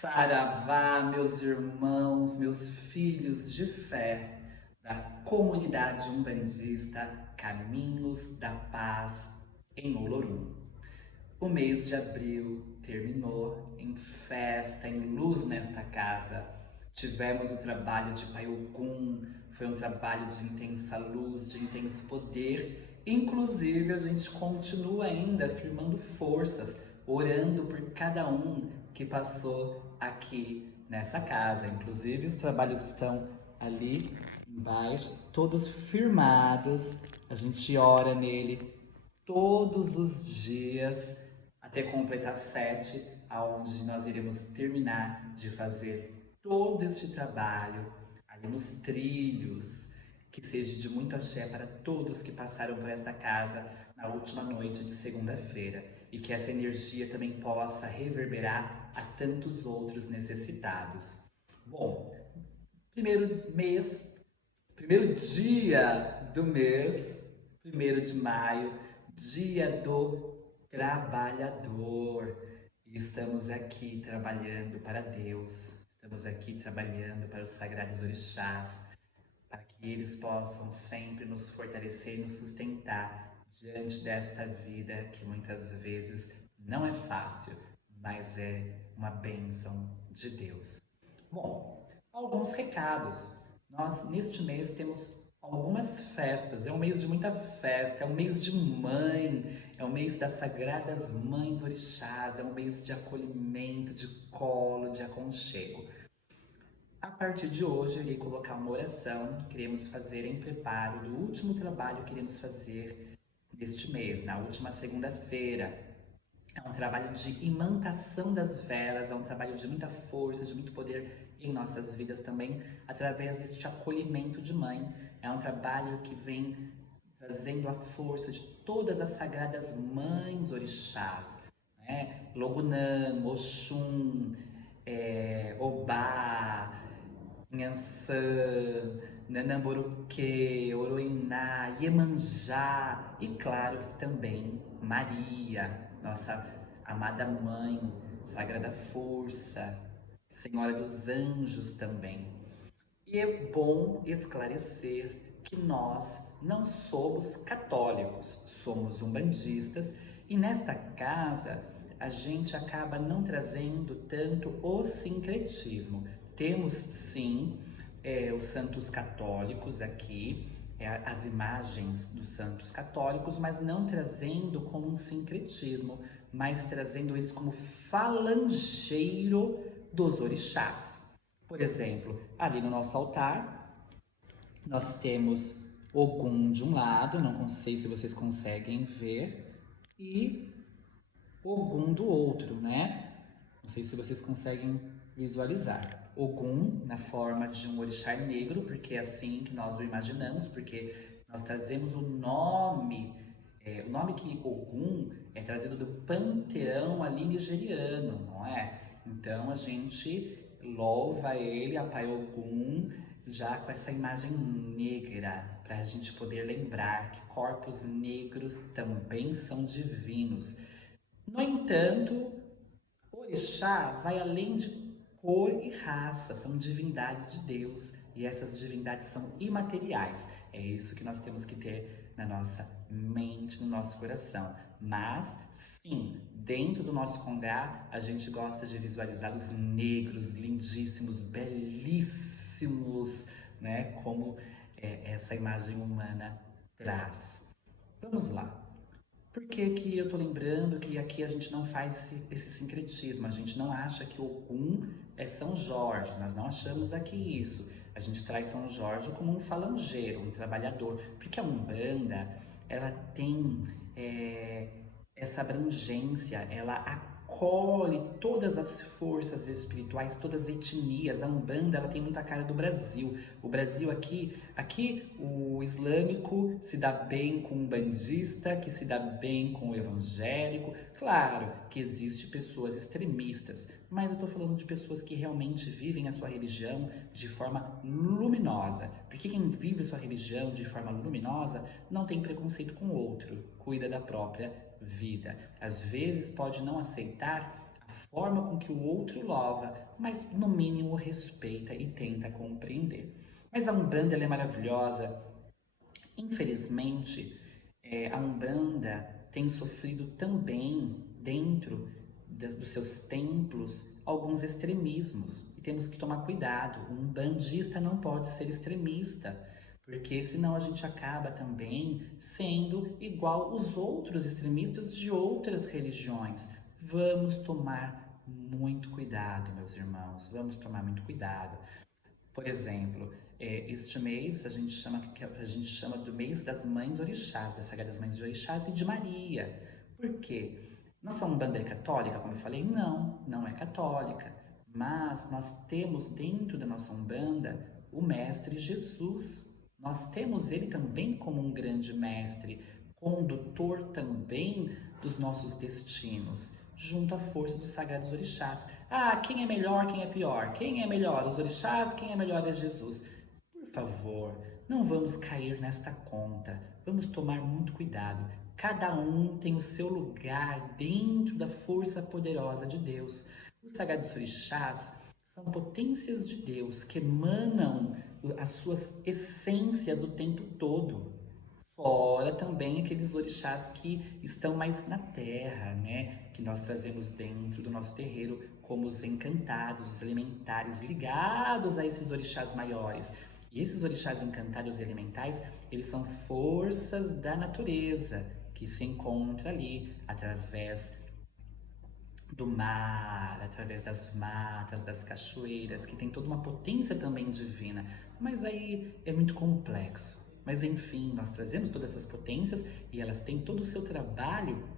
Saravá, meus irmãos, meus filhos de fé da comunidade umbandista Caminhos da Paz em Olorum. O mês de abril terminou em festa, em luz nesta casa. Tivemos o trabalho de Pai Ogum, foi um trabalho de intensa luz, de intenso poder. Inclusive, a gente continua ainda firmando forças, orando por cada um que passou aqui nessa casa. Inclusive, os trabalhos estão ali embaixo, todos firmados. A gente ora nele todos os dias até completar 7, aonde nós iremos terminar de fazer todo este trabalho ali nos trilhos, que seja de muito axé para todos que passaram por esta casa na última noite de segunda-feira e que essa energia também possa reverberar a tantos outros necessitados. Bom, primeiro mês, primeiro dia do mês, 1º de maio, Dia do Trabalhador. E estamos aqui trabalhando para Deus, estamos aqui trabalhando para os sagrados orixás, para que eles possam sempre nos fortalecer e nos sustentar diante desta vida que muitas vezes não é fácil, mas é uma bênção de Deus. Bom, alguns recados. Nós, neste mês, temos algumas festas. É um mês de muita festa, é um mês de mãe, é um mês das sagradas mães orixás, é um mês de acolhimento, de colo, de aconchego. A partir de hoje, eu irei colocar uma oração que queremos fazer em preparo do último trabalho que iremos fazer neste mês, na última segunda-feira. É um trabalho de imantação das velas, é um trabalho de muita força, de muito poder em nossas vidas também, através deste acolhimento de mãe. É um trabalho que vem trazendo a força de todas as sagradas mães orixás, né? Logunã, Oxum, Obá, Nhançã, Nanamboruquê, Oroiná, Iemanjá e claro que também Maria, nossa amada mãe, Sagrada Força, Senhora dos Anjos também. E é bom esclarecer que nós não somos católicos, somos umbandistas e nesta casa a gente acaba não trazendo tanto o sincretismo. Temos sim os santos católicos aqui, as imagens dos santos católicos, mas não trazendo como um sincretismo, mas trazendo eles como falangeiro dos orixás. Por exemplo, ali no nosso altar, nós temos Ogum de um lado, não sei se vocês conseguem ver, e Ogum do outro, né? Não sei se vocês conseguem visualizar. Ogum na forma de um orixá negro, porque é assim que nós o imaginamos, porque nós trazemos o nome que Ogum é trazido do panteão ali nigeriano, não é? Então a gente louva ele, a Pai Ogum, já com essa imagem negra, para a gente poder lembrar que corpos negros também são divinos. No entanto, orixá vai além de cor e raça, são divindades de Deus e essas divindades são imateriais. É isso que nós temos que ter na nossa mente, no nosso coração. Mas, sim, dentro do nosso congá, a gente gosta de visualizar os negros, lindíssimos, belíssimos, né? Como essa imagem humana traz. Vamos lá. Por que que eu tô lembrando que aqui a gente não faz esse sincretismo? A gente não acha que Ogum é São Jorge, nós não achamos aqui isso. A gente traz São Jorge como um falangeiro, um trabalhador, porque a Umbanda, ela tem essa abrangência, ela acolhe todas as forças espirituais, todas as etnias. A Umbanda, ela tem muita cara do Brasil. O Brasil aqui o islâmico se dá bem com o umbandista, que se dá bem com o evangélico. Claro que existe pessoas extremistas, mas eu estou falando de pessoas que realmente vivem a sua religião de forma luminosa. Porque quem vive a sua religião de forma luminosa não tem preconceito com o outro, cuida da própria vida. Às vezes pode não aceitar a a forma com que o outro louva, mas no mínimo respeita e tenta compreender. Mas a Umbanda ela é maravilhosa. Infelizmente, a Umbanda tem sofrido também dentro dos seus templos alguns extremismos e temos que tomar cuidado. Um umbandista não pode ser extremista, porque senão a gente acaba também sendo igual os outros extremistas de outras religiões. Vamos tomar muito cuidado, meus irmãos, vamos tomar muito cuidado. Por exemplo, este mês a gente chama do mês das Mães Orixás, das Sagradas Mães de Orixás e de Maria. Por quê? Nossa Umbanda é católica, como eu falei? Não, não é católica. Mas nós temos dentro da nossa Umbanda o Mestre Jesus. Nós temos ele também como um grande mestre, condutor também dos nossos destinos, junto à força dos sagrados orixás. Ah, quem é melhor, quem é pior? Quem é melhor, os orixás? Quem é melhor é Jesus. Por favor, não vamos cair nesta conta. Vamos tomar muito cuidado. Cada um tem o seu lugar dentro da força poderosa de Deus. Os sagrados orixás são potências de Deus que emanam as suas essências o tempo todo. Fora também aqueles orixás que estão mais na terra, né? Que nós trazemos dentro do nosso terreiro, como os encantados, os elementares, ligados a esses orixás maiores. E esses orixás encantados e elementais, eles são forças da natureza, que se encontra ali através do mar, através das matas, das cachoeiras, que tem toda uma potência também divina. Mas aí é muito complexo. Mas enfim, nós trazemos todas essas potências e elas têm todo o seu trabalho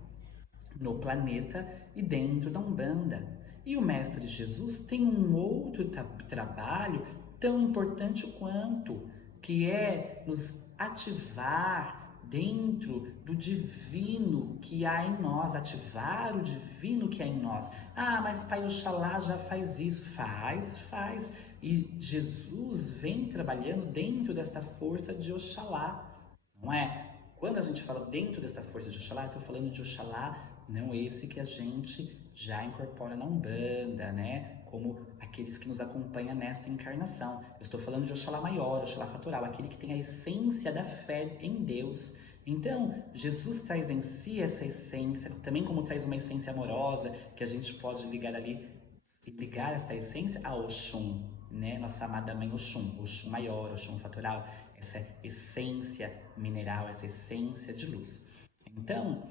no planeta e dentro da Umbanda. E o Mestre Jesus tem um outro trabalho tão importante quanto, que é nos ativar dentro do divino que há em nós, ativar o divino que há em nós. Ah, mas Pai Oxalá já faz isso. Faz. E Jesus vem trabalhando dentro desta força de Oxalá, não é? Quando a gente fala dentro desta força de Oxalá, eu estou falando de Oxalá, não esse que a gente já incorpora na Umbanda, né? Como aqueles que nos acompanham nesta encarnação. Eu estou falando de Oxalá maior, Oxalá fatoral, aquele que tem a essência da fé em Deus. Então, Jesus traz em si essa essência, também como traz uma essência amorosa, que a gente pode ligar ali, ligar essa essência a Oxum, né? Nossa amada mãe Oxum, Oxum maior, Oxum fatoral, essa essência mineral, essa essência de luz. Então,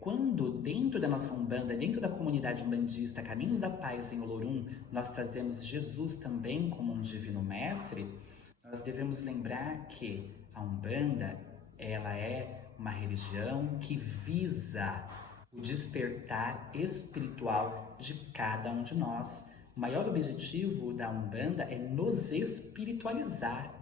quando dentro da nossa Umbanda, dentro da comunidade umbandista Caminhos da Paz em Olorum, nós trazemos Jesus também como um divino mestre, nós devemos lembrar que a Umbanda, ela é uma religião que visa o despertar espiritual de cada um de nós. O maior objetivo da Umbanda é nos espiritualizar.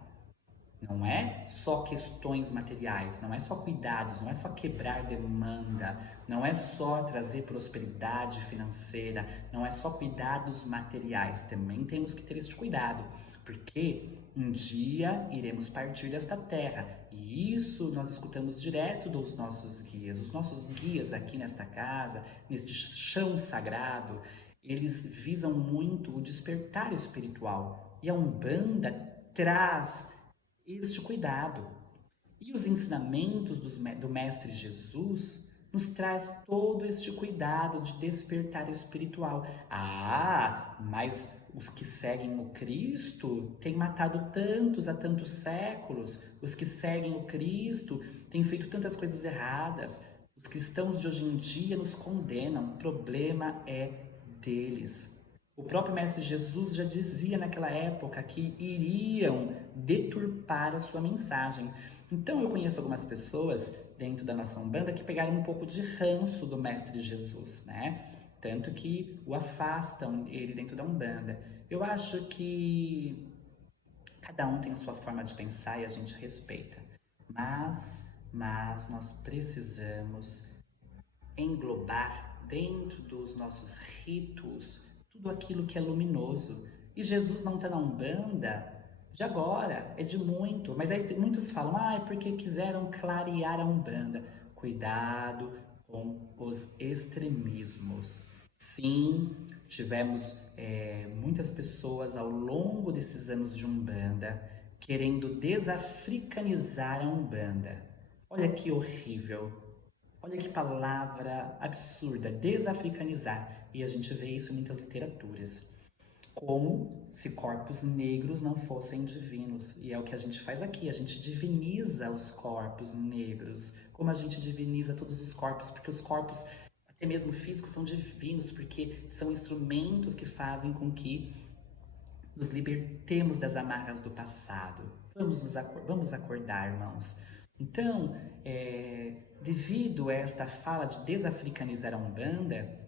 Não é só questões materiais, não é só cuidados, não é só quebrar demanda, não é só trazer prosperidade financeira, não é só cuidados materiais. Também temos que ter este cuidado, porque um dia iremos partir desta terra e isso nós escutamos direto dos nossos guias. Os nossos guias aqui nesta casa, neste chão sagrado, eles visam muito o despertar espiritual e a Umbanda traz este cuidado. E os ensinamentos do Mestre Jesus nos traz todo este cuidado de despertar espiritual. Ah, mas os que seguem o Cristo têm matado tantos há tantos séculos. Os que seguem o Cristo têm feito tantas coisas erradas. Os cristãos de hoje em dia nos condenam. O problema é deles. O próprio Mestre Jesus já dizia naquela época que iriam deturpar a sua mensagem. Então eu conheço algumas pessoas dentro da nossa Umbanda que pegaram um pouco de ranço do Mestre Jesus, né? Tanto que o afastam ele dentro da Umbanda. Eu acho que cada um tem a sua forma de pensar e a gente respeita. Mas nós precisamos englobar dentro dos nossos ritos tudo aquilo que é luminoso. E Jesus não está na Umbanda de agora, é de muito. Mas aí muitos falam, é porque quiseram clarear a Umbanda. Cuidado com os extremismos. Sim, tivemos muitas pessoas ao longo desses anos de Umbanda querendo desafricanizar a Umbanda. Olha que horrível, olha que palavra absurda, desafricanizar. E a gente vê isso em muitas literaturas. Como se corpos negros não fossem divinos. E é o que a gente faz aqui, a gente diviniza os corpos negros. Como a gente diviniza todos os corpos, porque os corpos, até mesmo físicos, são divinos, porque são instrumentos que fazem com que nos libertemos das amarras do passado. Vamos acordar, irmãos. Então, devido a esta fala de desafricanizar a Umbanda,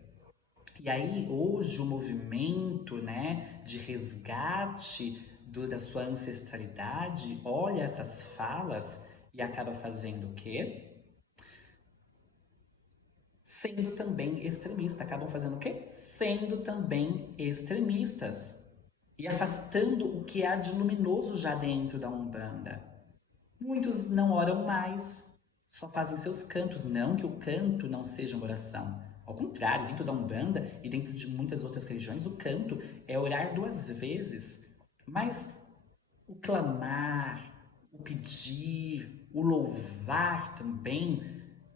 e aí hoje o movimento, né, de resgate da sua ancestralidade olha essas falas e acaba fazendo o quê? Sendo também extremista. Acabam fazendo o quê? Sendo também extremistas e afastando o que há de luminoso já dentro da Umbanda. Muitos não oram mais, só fazem seus cantos. Não que o canto não seja uma oração. Ao contrário, dentro da Umbanda e dentro de muitas outras religiões, o canto é orar 2 vezes. Mas o clamar, o pedir, o louvar também,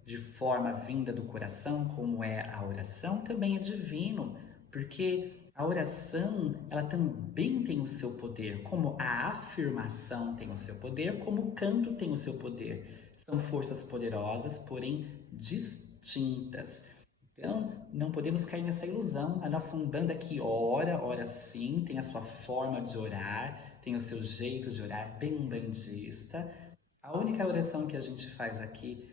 de forma vinda do coração, como é a oração, também é divino, porque a oração, ela também tem o seu poder, como a afirmação tem o seu poder, como o canto tem o seu poder. São forças poderosas, porém distintas. Então, não podemos cair nessa ilusão. A nossa Umbanda que ora sim, tem a sua forma de orar, tem o seu jeito de orar, bem umbandista. A única oração que a gente faz aqui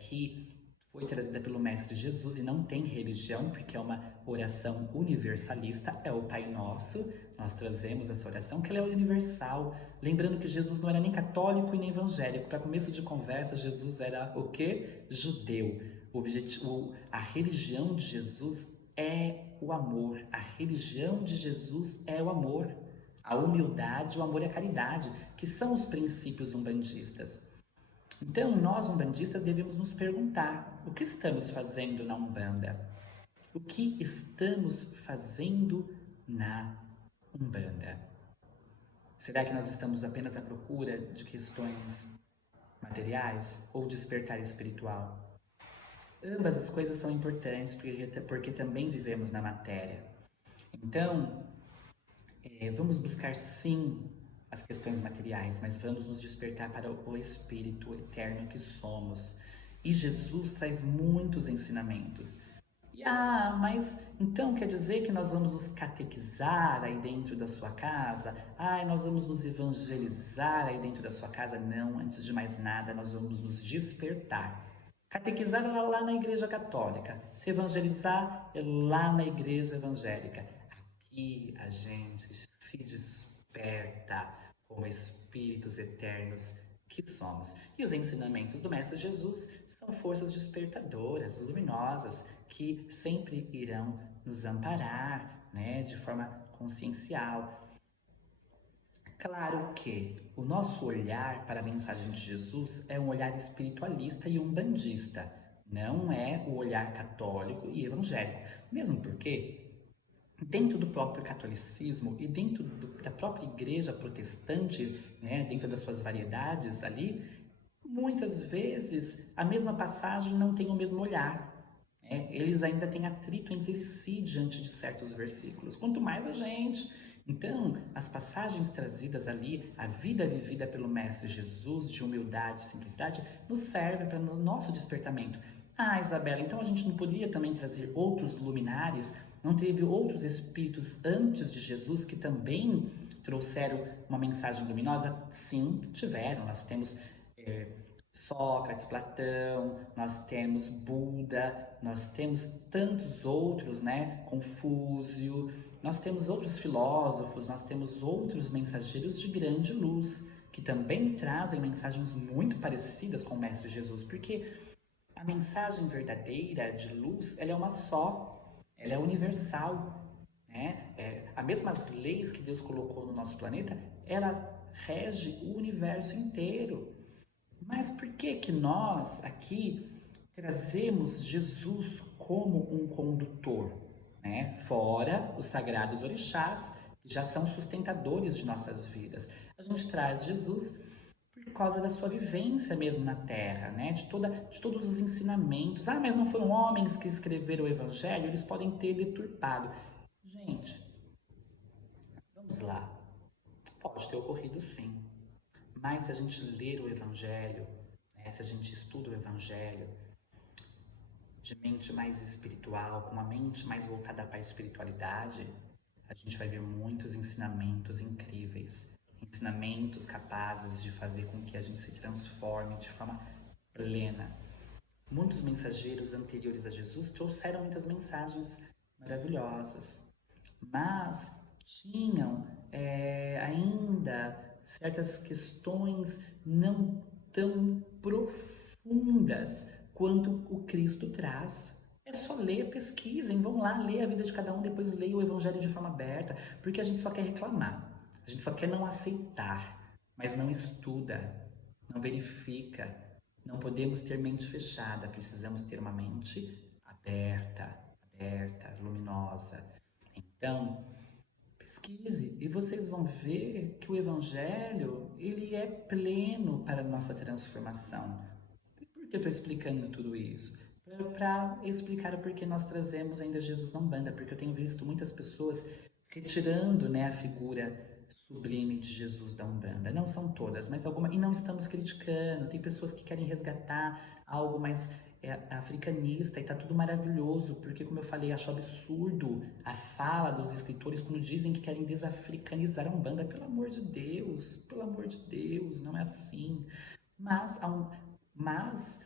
que foi trazida pelo Mestre Jesus e não tem religião, porque é uma oração universalista, é o Pai Nosso. Nós trazemos essa oração, que ela é universal. Lembrando que Jesus não era nem católico e nem evangélico. Para começo de conversa, Jesus era o quê? Judeu. A religião de Jesus é o amor. A religião de Jesus é o amor. A humildade, o amor e a caridade, que são os princípios umbandistas. Então, nós umbandistas devemos nos perguntar: o que estamos fazendo na Umbanda? O que estamos fazendo na Umbanda? Será que nós estamos apenas à procura de questões materiais ou despertar espiritual? Ambas as coisas são importantes porque também vivemos na matéria. Então, vamos buscar sim as questões materiais, mas vamos nos despertar para o Espírito eterno que somos. E Jesus traz muitos ensinamentos. Mas então quer dizer que nós vamos nos catequizar aí dentro da sua casa? Nós vamos nos evangelizar aí dentro da sua casa? Não, antes de mais nada, nós vamos nos despertar. Catequizar é lá na Igreja Católica, se evangelizar é lá na Igreja Evangélica. Aqui a gente se desperta como espíritos eternos que somos. E os ensinamentos do Mestre Jesus são forças despertadoras, luminosas, que sempre irão nos amparar, né, de forma consciencial. Claro que o nosso olhar para a mensagem de Jesus é um olhar espiritualista e umbandista, não é o olhar católico e evangélico, mesmo porque dentro do próprio catolicismo e dentro da própria igreja protestante, né, dentro das suas variedades ali, muitas vezes a mesma passagem não tem o mesmo olhar. Eles ainda têm atrito entre si diante de certos versículos, quanto mais a gente. Então, as passagens trazidas ali, a vida vivida pelo Mestre Jesus, de humildade e simplicidade, nos serve para o nosso despertamento. Isabela, então a gente não poderia também trazer outros luminares? Não teve outros espíritos antes de Jesus que também trouxeram uma mensagem luminosa? Sim, tiveram. Nós temos Sócrates, Platão, nós temos Buda, nós temos tantos outros, né? Confúcio, nós temos outros filósofos, nós temos outros mensageiros de grande luz que também trazem mensagens muito parecidas com o Mestre Jesus, porque a mensagem verdadeira de luz, ela é uma só, ela é universal, né? As mesmas leis que Deus colocou no nosso planeta, ela rege o universo inteiro. Mas por que que nós aqui trazemos Jesus como um condutor? né? Fora os sagrados orixás, que já são sustentadores de nossas vidas. A gente traz Jesus por causa da sua vivência mesmo na Terra, né? De todos os ensinamentos. Ah, mas não foram homens que escreveram o Evangelho, eles podem ter deturpado. Gente, vamos lá. Pode ter ocorrido sim. Mas se a gente ler o Evangelho, né? Se a gente estuda o Evangelho de mente mais espiritual, com uma mente mais voltada para a espiritualidade, a gente vai ver muitos ensinamentos incríveis, ensinamentos capazes de fazer com que a gente se transforme de forma plena. Muitos mensageiros anteriores a Jesus trouxeram muitas mensagens maravilhosas, mas tinham ainda certas questões não tão profundas quanto o Cristo traz. É só ler, pesquisem, vão lá, ler a vida de cada um, depois leia o Evangelho de forma aberta, porque a gente só quer reclamar, a gente só quer não aceitar, mas não estuda, não verifica. Não podemos ter mente fechada, precisamos ter uma mente aberta, luminosa. Então, pesquise e vocês vão ver que o Evangelho ele é pleno para a nossa transformação. Por que eu estou explicando tudo isso? Para explicar o porquê nós trazemos ainda Jesus na Umbanda, porque eu tenho visto muitas pessoas retirando, né, a figura sublime de Jesus da Umbanda. Não são todas, mas algumas. E não estamos criticando. Tem pessoas que querem resgatar algo mais africanista e tá tudo maravilhoso, porque, como eu falei, acho absurdo a fala dos escritores quando dizem que querem desafricanizar a Umbanda. Pelo amor de Deus, não é assim. Mas, mas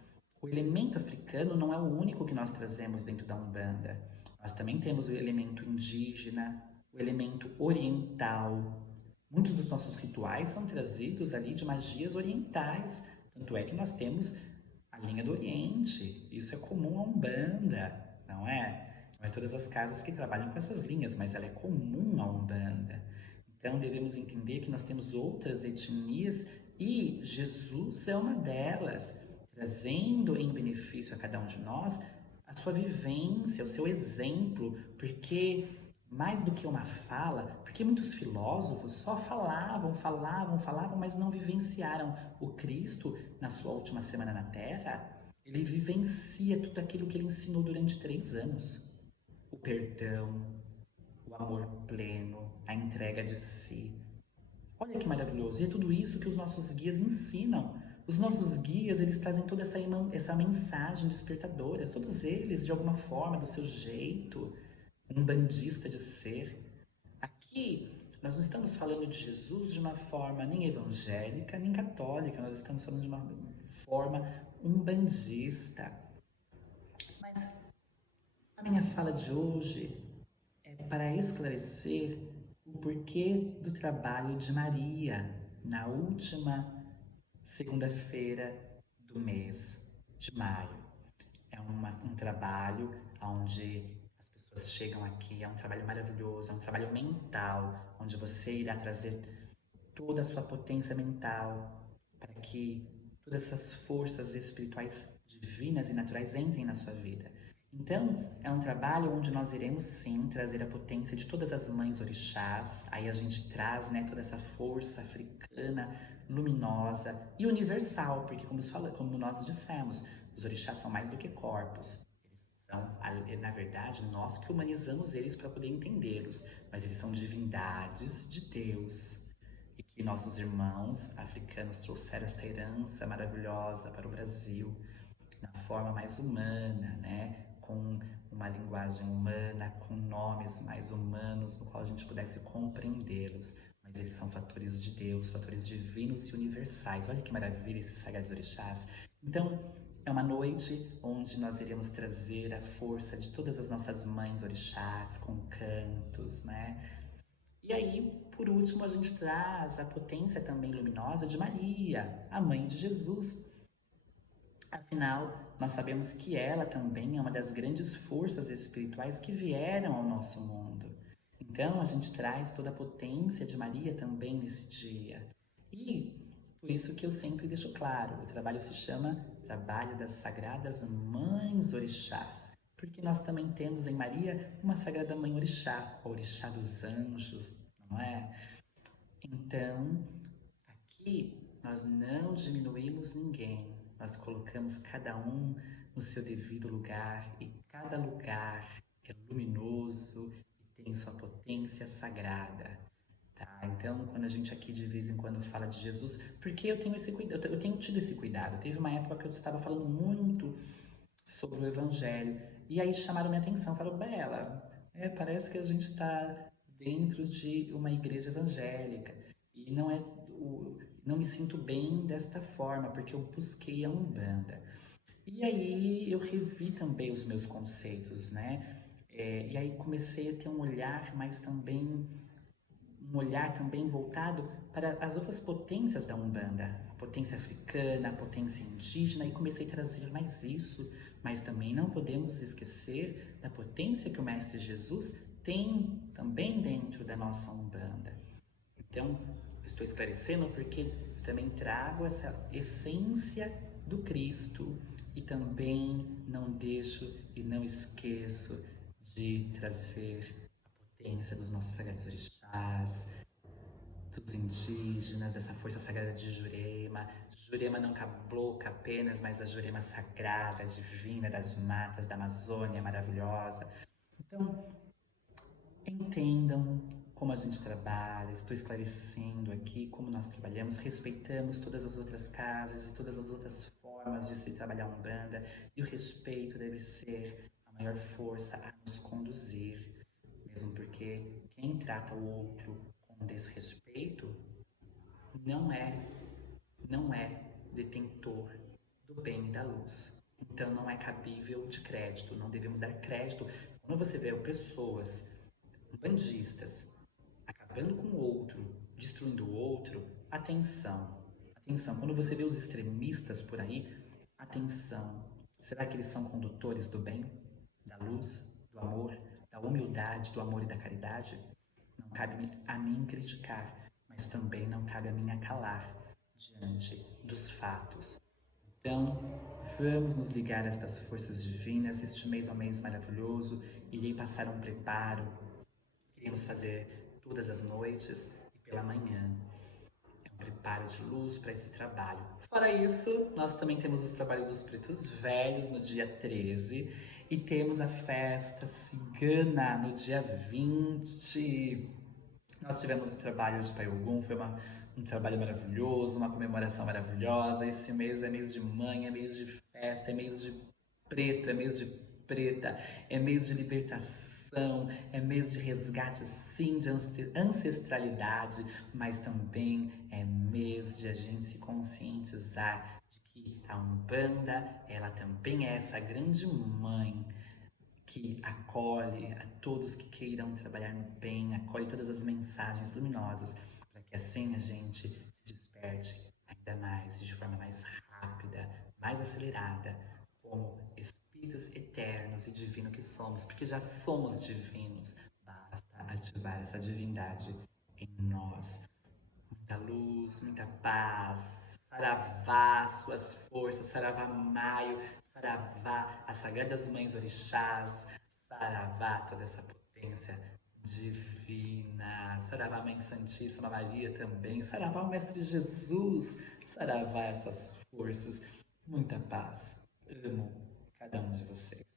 o elemento africano não é o único que nós trazemos dentro da Umbanda. Nós também temos o elemento indígena, o elemento oriental. Muitos dos nossos rituais são trazidos ali de magias orientais. Tanto é que nós temos a linha do Oriente. Isso é comum à Umbanda, não é? Não é todas as casas que trabalham com essas linhas, mas ela é comum à Umbanda. Então devemos entender que nós temos outras etnias e Jesus é uma delas, trazendo em benefício a cada um de nós a sua vivência, o seu exemplo, porque mais do que uma fala, porque muitos filósofos só falavam, mas não vivenciaram o Cristo na sua última semana na Terra. Ele vivencia tudo aquilo que ele ensinou durante 3 anos: o perdão, o amor pleno, a entrega de si. Olha que maravilhoso! E é tudo isso que os nossos guias ensinam. Os nossos guias, eles trazem toda essa mensagem despertadora, todos eles, de alguma forma, do seu jeito, um bandista de ser. Aqui, nós não estamos falando de Jesus de uma forma nem evangélica, nem católica, nós estamos falando de uma forma umbandista. Mas a minha fala de hoje é para esclarecer o porquê do trabalho de Maria na última segunda-feira do mês de maio. É um trabalho onde as pessoas chegam aqui, é um trabalho maravilhoso, é um trabalho mental, onde você irá trazer toda a sua potência mental para que todas essas forças espirituais divinas e naturais entrem na sua vida. Então, é um trabalho onde nós iremos sim trazer a potência de todas as mães orixás. Aí a gente traz, né, toda essa força africana, luminosa e universal, porque como nós dissemos, os orixás são mais do que corpos. Eles são, na verdade, nós que humanizamos eles para poder entendê-los, mas eles são divindades de Deus. E que nossos irmãos africanos trouxeram esta herança maravilhosa para o Brasil, na forma mais humana, né? Com uma linguagem humana, com nomes mais humanos, no qual a gente pudesse compreendê-los. Mas eles são fatores de Deus, fatores divinos e universais. Olha que maravilha esses sagrados orixás. Então, é uma noite onde nós iremos trazer a força de todas as nossas mães orixás, com cantos, né? E aí, por último, a gente traz a potência também luminosa de Maria, a mãe de Jesus. Afinal, nós sabemos que ela também é uma das grandes forças espirituais que vieram ao nosso mundo. Então, a gente traz toda a potência de Maria também nesse dia. E por isso que eu sempre deixo claro, o trabalho se chama Trabalho das Sagradas Mães Orixás, porque nós também temos em Maria uma Sagrada Mãe Orixá, a Orixá dos Anjos, não é? Então, aqui nós não diminuímos ninguém, nós colocamos cada um no seu devido lugar e cada lugar é luminoso e tem sua potência sagrada. Tá? Então, quando a gente aqui de vez em quando fala de Jesus, porque eu tenho esse cuidado, eu tenho tido esse cuidado. Teve uma época que eu estava falando muito sobre o Evangelho e aí chamaram minha atenção, falaram, Bela, parece que a gente está dentro de uma igreja evangélica e não me sinto bem desta forma porque eu busquei a Umbanda. E aí eu revi também os meus conceitos, né? E aí comecei a ter um olhar também voltado para as outras potências da Umbanda, a potência africana, a potência indígena, e comecei a trazer mais isso, mas também não podemos esquecer da potência que o Mestre Jesus tem também dentro da nossa Umbanda. Então, estou esclarecendo porque eu também trago essa essência do Cristo e também não deixo e não esqueço de trazer a potência dos nossos sagrados orixás, dos indígenas, essa força sagrada de Jurema. Jurema não cabocla apenas, mas a Jurema sagrada, divina das matas da Amazônia maravilhosa. Então, entendam como a gente trabalha, estou esclarecendo aqui como nós trabalhamos, respeitamos todas as outras casas e todas as outras formas de se trabalhar Umbanda, e o respeito deve ser a maior força a nos conduzir, mesmo porque quem trata o outro com desrespeito não é, não é detentor do bem e da luz. Então não é cabível de crédito, não devemos dar crédito. Quando você vê pessoas bandistas acabando com o outro, destruindo o outro, atenção. Atenção, quando você vê os extremistas por aí, atenção. Será que eles são condutores do bem, da luz, do amor, da humildade, do amor e da caridade? Não cabe a mim criticar, mas também não cabe a mim acalar diante dos fatos. Então, vamos nos ligar a estas forças divinas. Este mês é um mês maravilhoso. Irei passar um preparo. Iremos fazer todas as noites e pela manhã. É um preparo de luz para esse trabalho. Fora isso, nós também temos os trabalhos dos pretos velhos no dia 13 e temos a festa cigana no dia 20. Nós tivemos o trabalho de Pai Ogum, foi um trabalho maravilhoso, uma comemoração maravilhosa. Esse mês é mês de mãe, é mês de festa, é mês de preto, é mês de preta, é mês de libertação, é mês de resgate, sim, de ancestralidade, mas também é mês de a gente se conscientizar de que a Umbanda, ela também é essa grande mãe que acolhe a todos que queiram trabalhar no bem, acolhe todas as mensagens luminosas, para que assim a gente se desperte ainda mais, de forma mais rápida, mais acelerada, como espíritos eternos e divinos que somos, porque já somos divinos, basta ativar essa divindade em nós. Muita luz, muita paz, saravá suas forças, saravá Maio, saravá as sagradas mães orixás, saravá toda essa potência divina, saravá Mãe Santíssima Maria também, saravá o Mestre Jesus, saravá essas forças, muita paz. Amo cada um de vocês.